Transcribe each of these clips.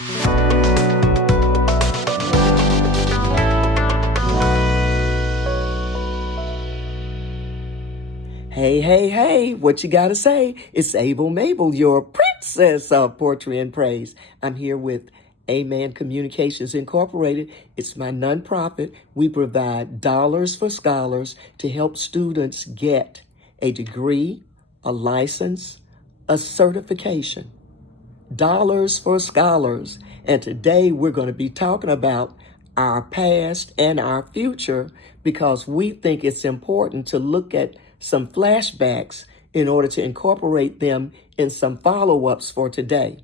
Hey, hey, hey, what you gotta say? It's Mable, your princess of poetry and praise. I'm here with Amen Communications Incorporated. It's my nonprofit. We provide dollars for scholars to help students get a degree, a license, a certification. Dollars for scholars. And today we're going to be talking about our past and our future because we think it's important to look at some flashbacks in order to incorporate them in some follow-ups for today.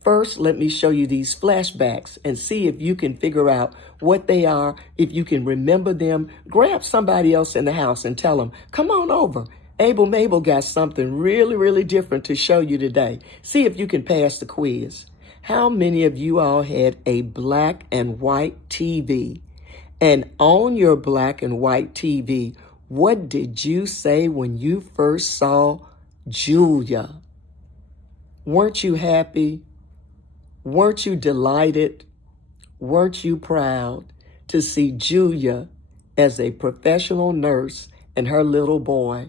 First, let me show you these flashbacks and see if you can figure out what they are, if you can remember them. Grab somebody else in the house and tell them, come on over. Mable got something really, really different to show you today. See if you can pass the quiz. How many of you all had a black and white TV? And on your black and white TV, what did you say when you first saw Julia? Weren't you happy? Weren't you delighted? Weren't you proud to see Julia as a professional nurse and her little boy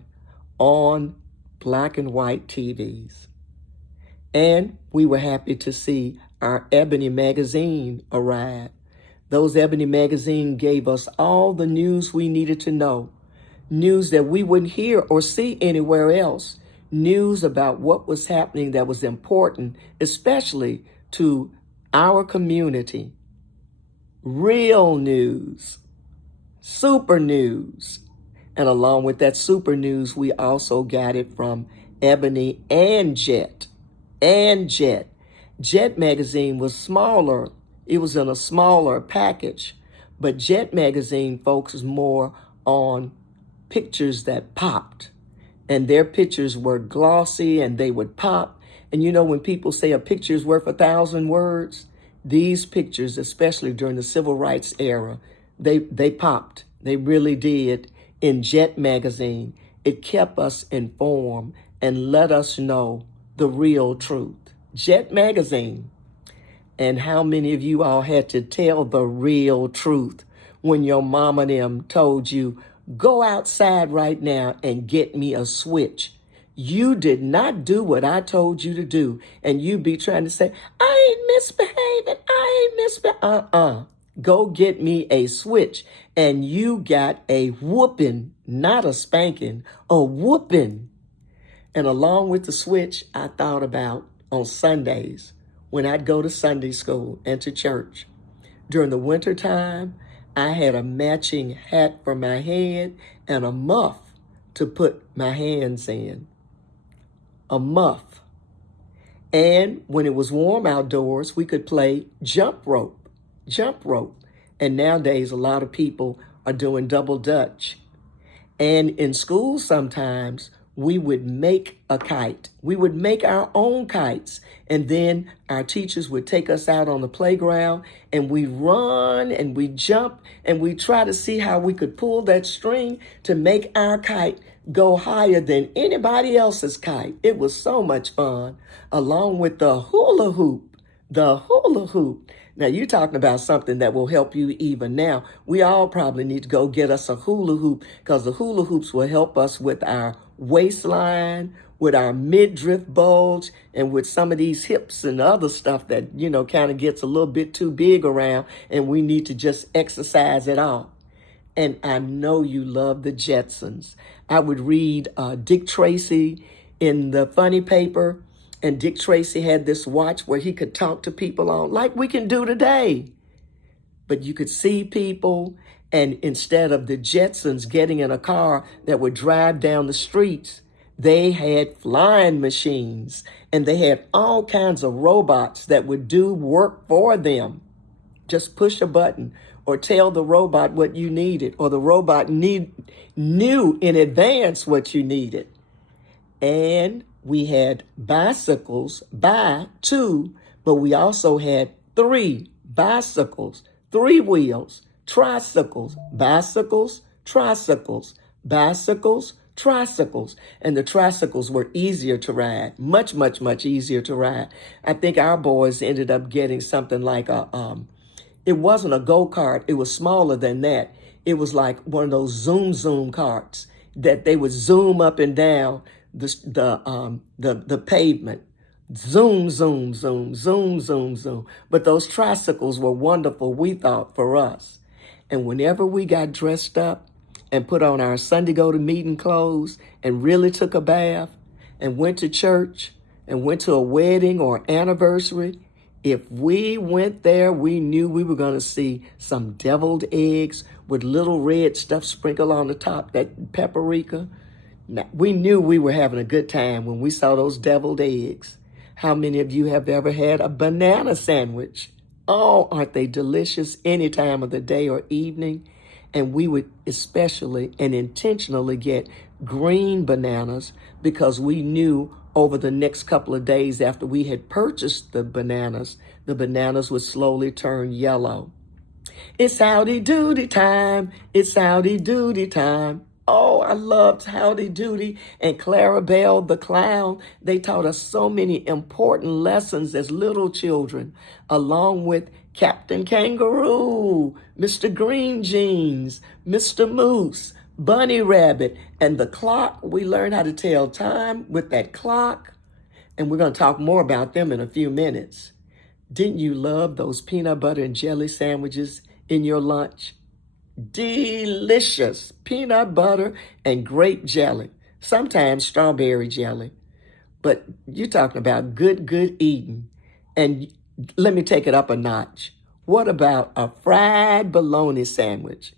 on black and white TVs? And we were happy to see our Ebony magazine arrive. Those Ebony magazine gave us all the news we needed to know. News that we wouldn't hear or see anywhere else. News about what was happening that was important, especially to our community. Real news, super news. And along with that super news, we also got it from Ebony and Jet. Jet magazine was smaller. It was in a smaller package. But Jet magazine focused more on pictures that popped. And their pictures were glossy and they would pop. And you know, when people say a picture is worth 1,000 words, these pictures, especially during the civil rights era, they popped. They really did. In Jet magazine, it kept us informed and let us know the real truth. Jet magazine. And how many of you all had to tell the real truth when your mama and them told you, go outside right now and get me a switch? You did not do what I told you to do. And you be trying to say, I ain't misbehaving. Go get me a switch. And you got a whooping, not a spanking, a whooping. And along with the switch, I thought about on Sundays when I'd go to Sunday school and to church. During the winter time, I had a matching hat for my head and a muff to put my hands in. A muff. And when it was warm outdoors, we could play jump rope. And nowadays, a lot of people are doing double dutch. And in school sometimes, we would make a kite. We would make our own kites. And then our teachers would take us out on the playground and we run and we jump and we try to see how we could pull that string to make our kite go higher than anybody else's kite. It was so much fun, along with the hula hoop. Now, you're talking about something that will help you even now. We all probably need to go get us a hula hoop because the hula hoops will help us with our waistline, with our midriff bulge, and with some of these hips and other stuff that, you know, kind of gets a little bit too big around, and we need to just exercise it all. And I know you love the Jetsons. I would read Dick Tracy in the funny paper, and Dick Tracy had this watch where he could talk to people on, like we can do today. But you could see people, and instead of the Jetsons getting in a car that would drive down the streets, they had flying machines, and they had all kinds of robots that would do work for them. Just push a button or tell the robot what you needed, or the robot knew in advance what you needed. And we had bicycles, two, but we also had 3 bicycles, 3 wheels, tricycles, bicycles, tricycles, bicycles, tricycles. And the tricycles were easier to ride, much, much, much easier to ride. I think our boys ended up getting something like it wasn't a go-kart. It was smaller than that. It was like one of those zoom carts that they would zoom up and down the pavement. Zoom, zoom, zoom, zoom, zoom, zoom. But those tricycles were wonderful, we thought, for us. And whenever we got dressed up and put on our Sunday go to meeting clothes and really took a bath and went to church and went to a wedding or anniversary, if we went there, we knew we were going to see some deviled eggs with little red stuff sprinkled on the top, that paprika. Now, we knew we were having a good time when we saw those deviled eggs. How many of you have ever had a banana sandwich? Oh, aren't they delicious any time of the day or evening? And we would especially and intentionally get green bananas because we knew over the next couple of days after we had purchased the bananas would slowly turn yellow. It's Howdy Doody time. It's Howdy Doody time. Oh, I loved Howdy Doody and Clarabelle the Clown. They taught us so many important lessons as little children, along with Captain Kangaroo, Mr. Green Jeans, Mr. Moose, Bunny Rabbit, and the clock. We learned how to tell time with that clock. And we're going to talk more about them in a few minutes. Didn't you love those peanut butter and jelly sandwiches in your lunch? Delicious peanut butter and grape jelly, sometimes strawberry jelly. But you're talking about good eating. And let me take it up a notch. What about a fried bologna sandwich?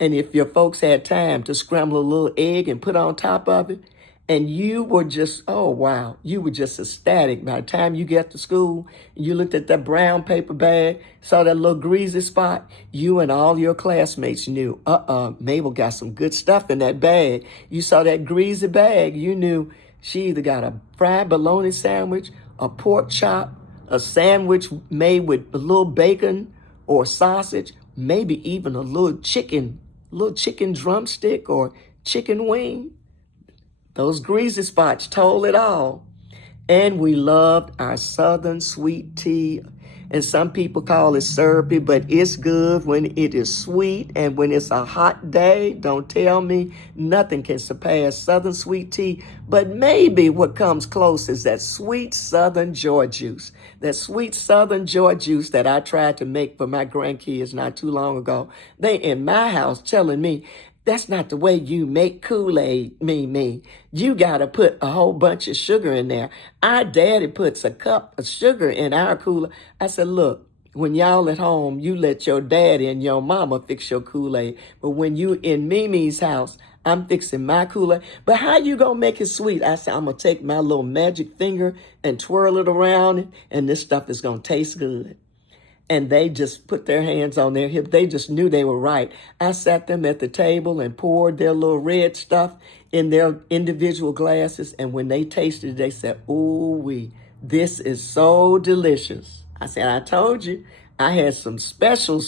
And if your folks had time to scramble a little egg and put on top of it, and you were just, oh, wow, you were just ecstatic. By the time you get to school, and you looked at that brown paper bag, saw that little greasy spot, you and all your classmates knew, Mabel got some good stuff in that bag. You saw that greasy bag, you knew she either got a fried bologna sandwich, a pork chop, a sandwich made with a little bacon or sausage, maybe even a little chicken drumstick or chicken wing. Those greasy spots told it all. And we loved our Southern sweet tea. And some people call it syrupy, but it's good when it is sweet. And when it's a hot day, don't tell me, nothing can surpass Southern sweet tea. But maybe what comes close is that sweet Southern joy juice. That sweet Southern joy juice that I tried to make for my grandkids not too long ago. They in my house telling me, that's not the way you make Kool-Aid, me. You got to put a whole bunch of sugar in there. Our daddy puts a cup of sugar in our Kool-Aid. I said, look, when y'all at home, you let your daddy and your mama fix your Kool-Aid. But when you in Mimi's house, I'm fixing my Kool-Aid. But how you going to make it sweet? I said, I'm going to take my little magic finger and twirl it around, and this stuff is going to taste good. And they just put their hands on their hip. They just knew they were right. I sat them at the table and poured their little red stuff in their individual glasses. And when they tasted it, they said, ooh, this is so delicious. I said, I told you, I had some special,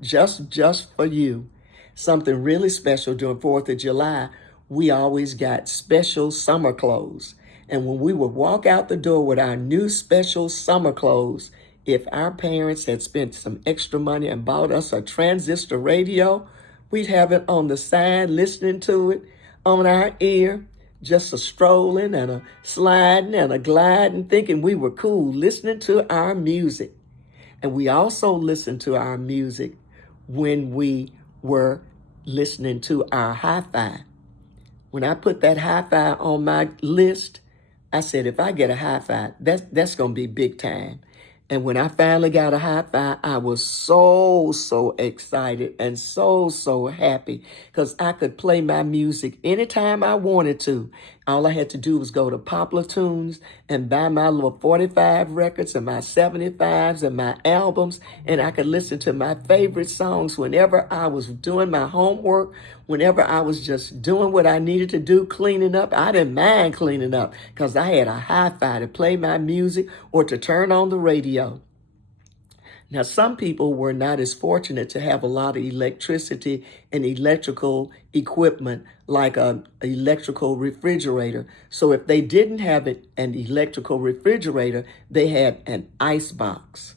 just for you. Something really special during 4th of July. We always got special summer clothes. And when we would walk out the door with our new special summer clothes, if our parents had spent some extra money and bought us a transistor radio, we'd have it on the side, listening to it on our ear, just a strolling and a sliding and a gliding, thinking we were cool, listening to our music. And we also listened to our music when we were listening to our hi-fi. When I put that hi-fi on my list, I said, if I get a hi-fi, that's going to be big time. And when I finally got a hi-fi, I was so excited and so happy because I could play my music anytime I wanted to. All I had to do was go to Poplar Tunes and buy my little 45 records and my 75s and my albums, and I could listen to my favorite songs whenever I was doing my homework, whenever I was just doing what I needed to do, cleaning up. I didn't mind cleaning up because I had a hi-fi to play my music or to turn on the radio. Now, some people were not as fortunate to have a lot of electricity and electrical equipment like an electrical refrigerator. So if they didn't have an electrical refrigerator, they had an ice box.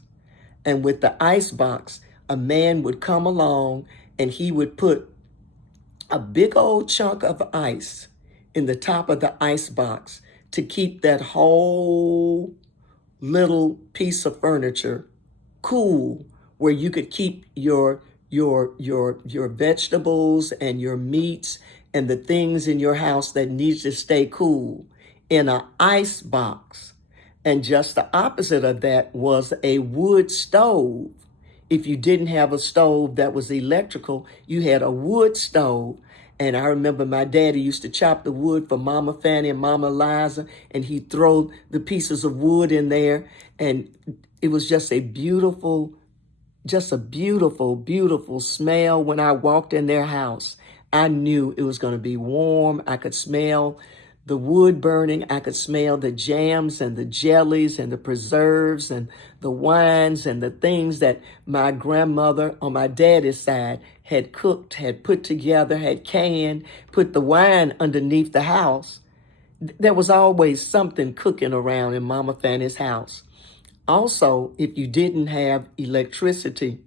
And with the ice box, a man would come along and he would put a big old chunk of ice in the top of the ice box to keep that whole little piece of furniture cool, where you could keep your vegetables and your meats and the things in your house that needs to stay cool in an ice box. And just the opposite of that was a wood stove. If you didn't have a stove that was electrical, you had a wood stove. And I remember my daddy used to chop the wood for Mama Fanny and Mama Liza, and he'd throw the pieces of wood in there. And it was just a beautiful, beautiful smell. When I walked in their house, I knew it was going to be warm. I could smell the wood burning. I could smell the jams and the jellies and the preserves and the wines and the things that my grandmother on my daddy's side had cooked, had put together, had canned, put the wine underneath the house. There was always something cooking around in Mama Fanny's house. Also, if you didn't have electricity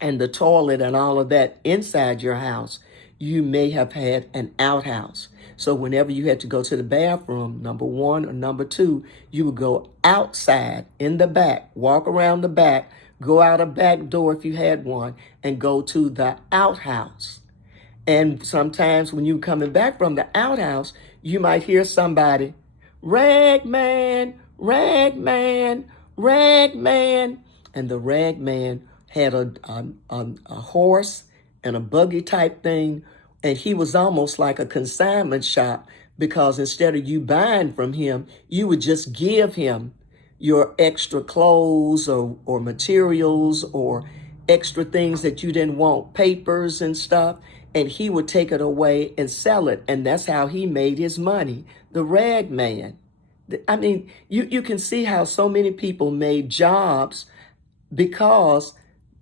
and the toilet and all of that inside your house, you may have had an outhouse. So whenever you had to go to the bathroom, number one or number two, you would go outside in the back, walk around the back, go out a back door if you had one, and go to the outhouse. And sometimes when you're coming back from the outhouse, you might hear somebody, "Rag man, rag man, rag man." And the rag man had a horse and a buggy type thing. And he was almost like a consignment shop, because instead of you buying from him, you would just give him your extra clothes or materials or extra things that you didn't want, papers and stuff, and he would take it away and sell it. And that's how he made his money, the rag man. I mean, you can see how so many people made jobs because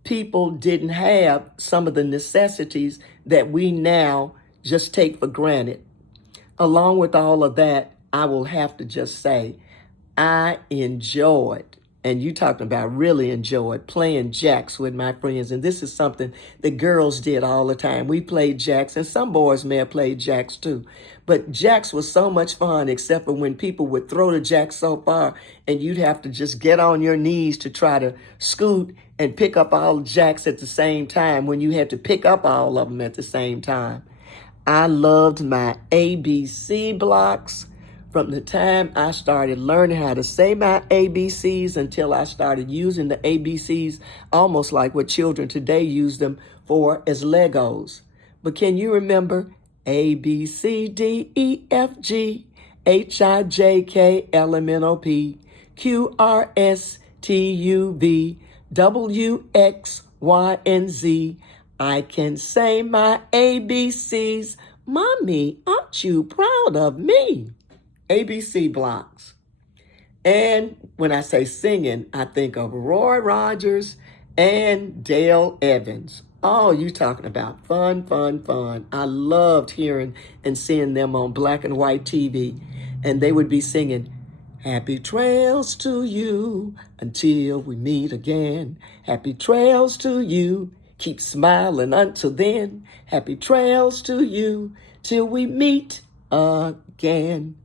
people didn't have some of the necessities that we now just take for granted. Along with all of that, I will have to just say, I enjoyed, and you talking about really enjoyed, playing jacks with my friends. And this is something that girls did all the time. We played jacks, and some boys may have played jacks too. But jacks was so much fun, except for when people would throw the jacks so far, and you'd have to just get on your knees to try to scoot and pick up all the jacks at the same time, when you had to pick up all of them at the same time. I loved my ABC blocks. From the time I started learning how to say my ABCs until I started using the ABCs almost like what children today use them for as Legos. But can you remember A, B, C, D, E, F, G, H, I, J, K, L, M, N, O, P, Q, R, S, T, U, V, W, X, Y, and Z? I can say my ABCs. Mommy, aren't you proud of me? ABC blocks. And when I say singing, I think of Roy Rogers and Dale Evans. Oh, you talking about fun, fun, fun. I loved hearing and seeing them on black and white TV. And they would be singing, "Happy trails to you until we meet again. Happy trails to you. Keep smiling until then. Happy trails to you till we meet again."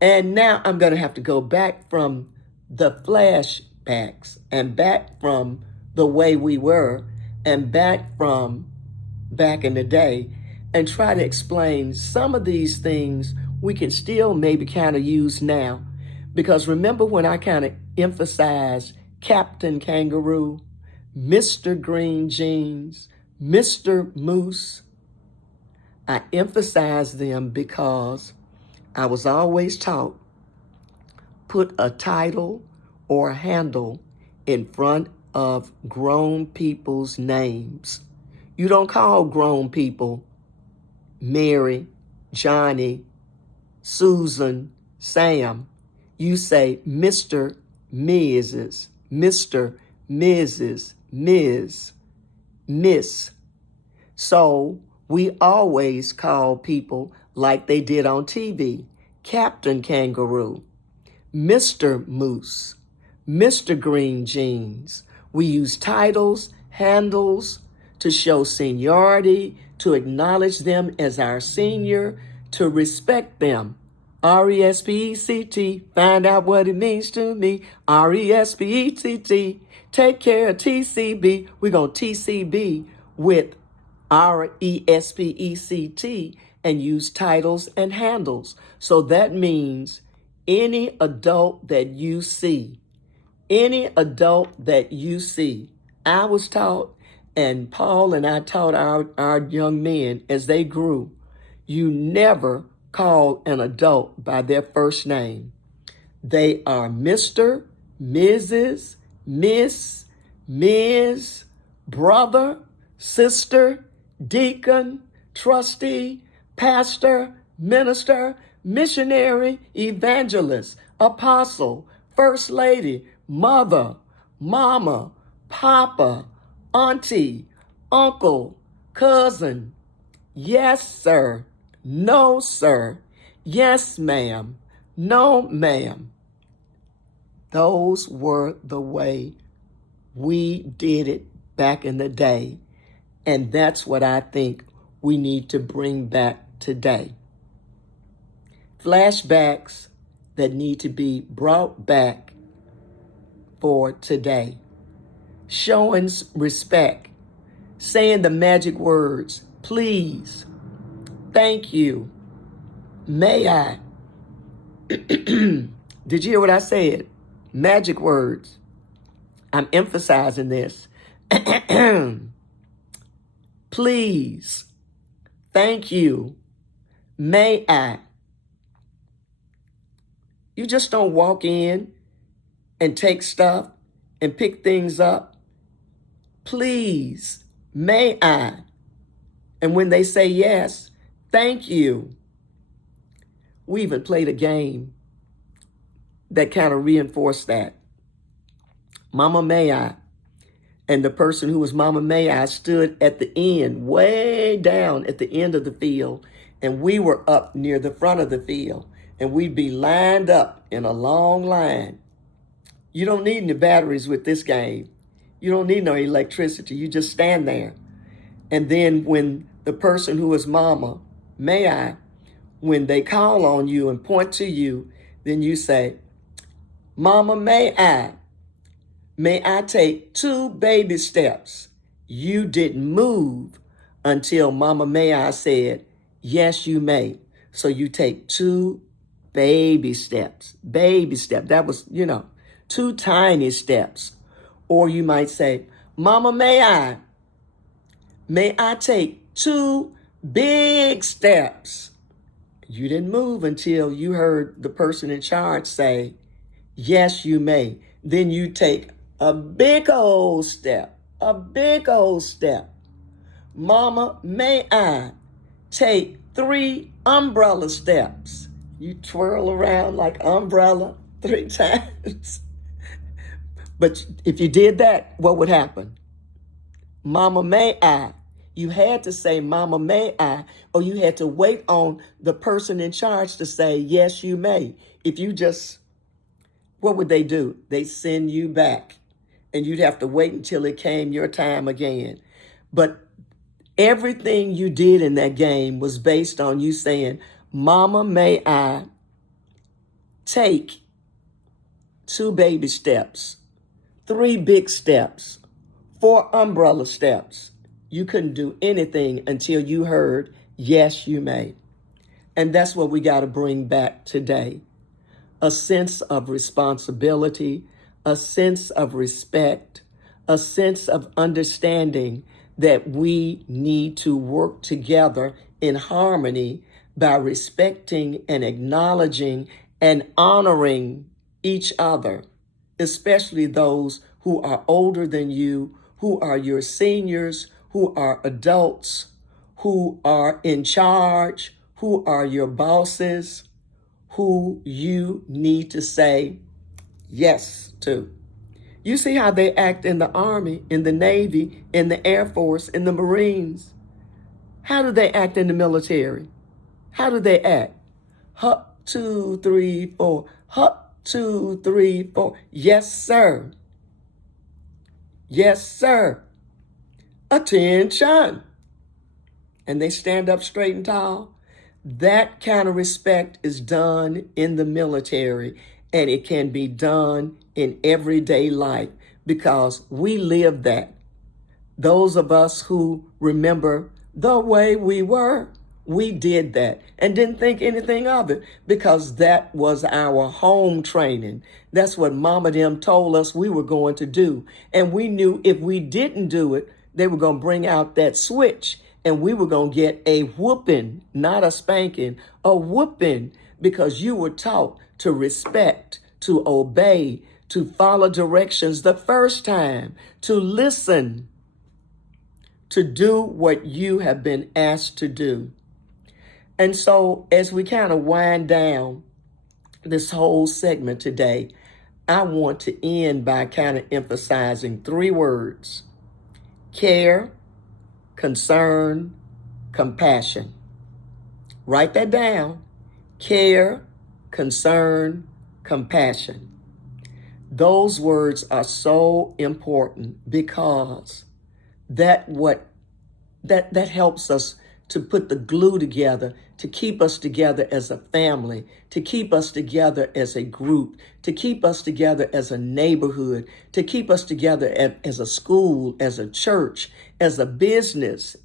And now I'm going to have to go back from the flashbacks and back from the way we were and back from back in the day and try to explain some of these things we can still maybe kind of use now. Because remember when I kind of emphasized Captain Kangaroo, Mr. Green Jeans, Mr. Moose? I emphasized them because I was always taught, put a title or a handle in front of grown people's names. You don't call grown people Mary, Johnny, Susan, Sam. You say Mr., Mrs., Mr., Mrs., Ms., Miss. So we always call people like they did on TV, Captain Kangaroo, Mr. Moose, Mr. Green Jeans. We use titles, handles to show seniority, to acknowledge them as our senior, to respect them. RESPECT, find out what it means to me. RESPECT, take care of TCB. We're going to TCB with RESPECT and use titles and handles. So that means any adult that you see, any adult that you see. I was taught, and Paul and I taught our young men as they grew, you never call an adult by their first name. They are Mr., Mrs., Miss, Ms., brother, sister, deacon, trustee, pastor, minister, missionary, evangelist, apostle, first lady, mother, mama, papa, auntie, uncle, cousin. Yes, sir. No, sir. Yes, ma'am. No, ma'am. Those were the way we did it back in the day. And that's what I think we need to bring back today. Flashbacks that need to be brought back for today. Showing respect. Saying the magic words, please, thank you, may I. Did you hear what I said? Magic words. I'm emphasizing this. Please, thank you, may I. You just don't walk in and take stuff and pick things up. Please, may I. And when they say yes, thank you. We even played a game that kind of reinforced that. Mama, may I. And the person who was Mama May I stood at the end, way down at the end of the field, and we were up near the front of the field, and we'd be lined up in a long line. You don't need any batteries with this game. You don't need no electricity. You just stand there. And then when the person who is Mama May I, when they call on you and point to you, then you say, Mama May I. May I take 2 baby steps? You didn't move until Mama May I said, yes, you may. So you take 2 baby steps. Baby step. That was, 2 tiny steps. Or you might say, Mama May I take 2 big steps? You didn't move until you heard the person in charge say, yes, you may. Then you take a big old step, a big old step. Mama, may I take 3 umbrella steps? You twirl around like umbrella 3 times. But if you did that, what would happen? Mama, may I? You had to say, Mama, may I? Or you had to wait on the person in charge to say, yes, you may. If you just, what would they do? They send you back. And you'd have to wait until it came your time again. But everything you did in that game was based on you saying, Mama, may I take 2 baby steps, 3 big steps, 4 umbrella steps. You couldn't do anything until you heard, yes, you may. And that's what we got to bring back today. A sense of responsibility, a sense of respect, a sense of understanding that we need to work together in harmony by respecting and acknowledging and honoring each other, especially those who are older than you, who are your seniors, who are adults, who are in charge, who are your bosses, who you need to say yes to. You see how they act in the Army, in the Navy, in the Air Force, in the Marines. How do they act in the military? How do they act? Hup, 2, 3, 4. Hup, 2, 3, 4. Yes, sir. Yes, sir. Attention. And they stand up straight and tall. That kind of respect is done in the military, and it can be done in everyday life because we live that. Those of us who remember the way we were, we did that and didn't think anything of it because that was our home training. That's what mama them told us we were going to do. And we knew if we didn't do it, they were going to bring out that switch and we were going to get a whooping, not a spanking, a whooping, because you were taught to respect, to obey, to follow directions the first time, to listen, to do what you have been asked to do. And so as we kind of wind down this whole segment today, I want to end by kind of emphasizing 3 words: care, concern, compassion. Write that down. Care, concern, compassion. Those words are so important because that helps us to put the glue together, to keep us together as a family, to keep us together as a group, to keep us together as a neighborhood, to keep us together as a school, as a church, as a business,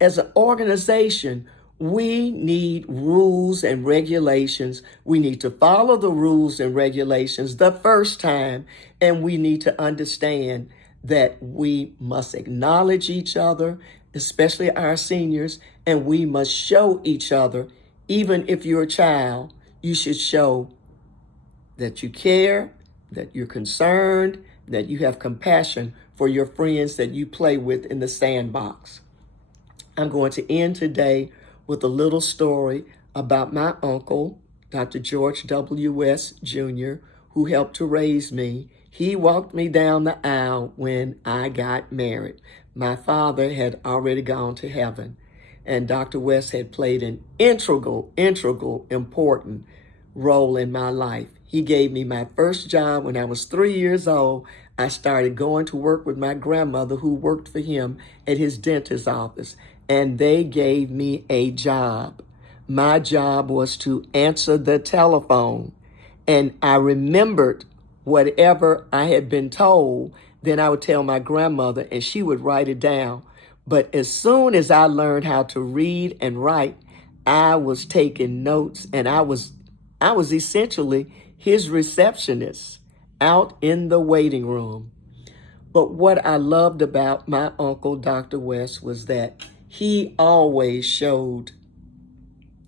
as an organization. We need rules and regulations. We need to follow the rules and regulations the first time, and we need to understand that we must acknowledge each other, especially our seniors, and we must show each other, even if you're a child, you should show that you care, that you're concerned, that you have compassion for your friends that you play with in the sandbox. I'm going to end today with a little story about my uncle, Dr. George W. West Jr., who helped to raise me. He walked me down the aisle when I got married. My father had already gone to heaven, and Dr. West had played an integral, important role in my life. He gave me my first job when I was 3 years old. I started going to work with my grandmother who worked for him at his dentist's office, and they gave me a job. My job was to answer the telephone, and I remembered whatever I had been told. Then I would tell my grandmother and she would write it down. But as soon as I learned how to read and write, I was taking notes, and I was essentially his receptionist out in the waiting room. But what I loved about my uncle, Dr. West, was that he always showed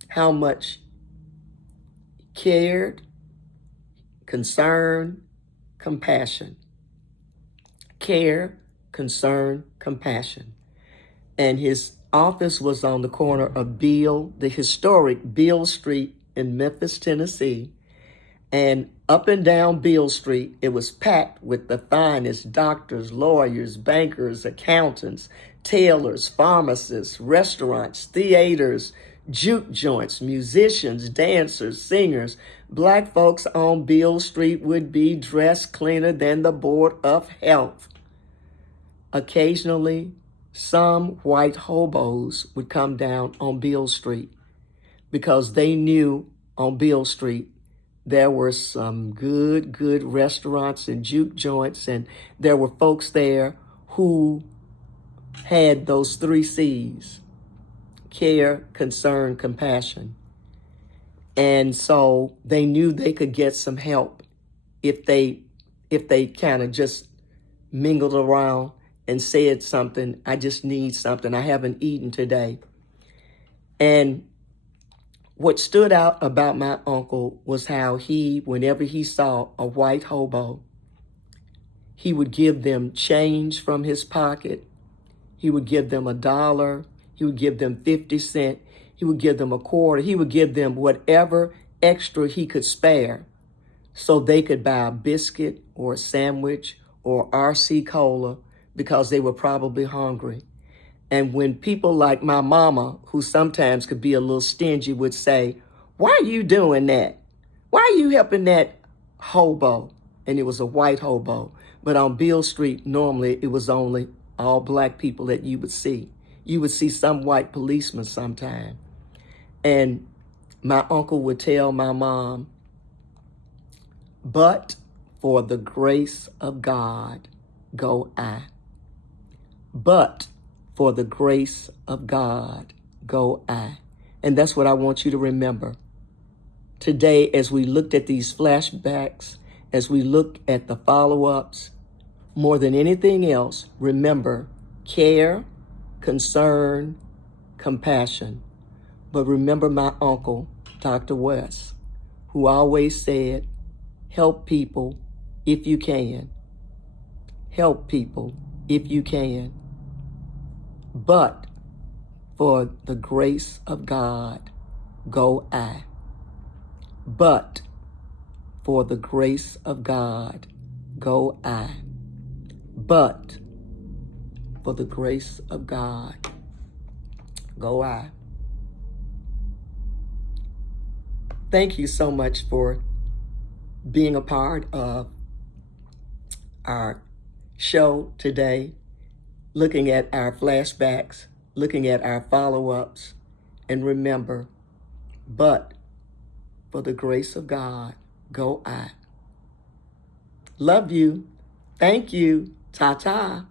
how much he cared, concern, compassion. Care, concern, compassion. And his office was on the corner of the historic Beale Street in Memphis, Tennessee. And up and down Beale Street, it was packed with the finest doctors, lawyers, bankers, accountants, tailors, pharmacists, restaurants, theaters, juke joints, musicians, dancers, singers. Black folks on Beale Street would be dressed cleaner than the Board of Health. Occasionally, some white hobos would come down on Beale Street because they knew on Beale Street there were some good restaurants and juke joints, and there were folks there who had those 3 C's: care, concern, compassion. And so they knew they could get some help if they kind of just mingled around and said something. I just need something. I haven't eaten today. And what stood out about my uncle was how whenever he saw a white hobo, he would give them change from his pocket. He would give them $1. He would give them 50 cents. He would give them a quarter. He would give them whatever extra he could spare so they could buy a biscuit or a sandwich or RC Cola because they were probably hungry. And when people like my mama, who sometimes could be a little stingy, would say, "Why are you doing that? Why are you helping that hobo?" And it was a white hobo. But on Beale Street, normally it was only all black people that you would see. You would see some white policemen sometime. And my uncle would tell my mom, "But for the grace of God, go I. But for the grace of God, go I." And that's what I want you to remember. Today, as we looked at these flashbacks, as we look at the follow-ups, more than anything else, remember care, concern, compassion. But remember my uncle, Dr. West, who always said, help people if you can. Help people if you can. But for the grace of God, go I. But for the grace of God, go I. But for the grace of God, go I. Thank you so much for being a part of our show today, looking at our flashbacks, looking at our follow-ups, and remember, but for the grace of God, go I. Love you. Thank you. Ta-ta.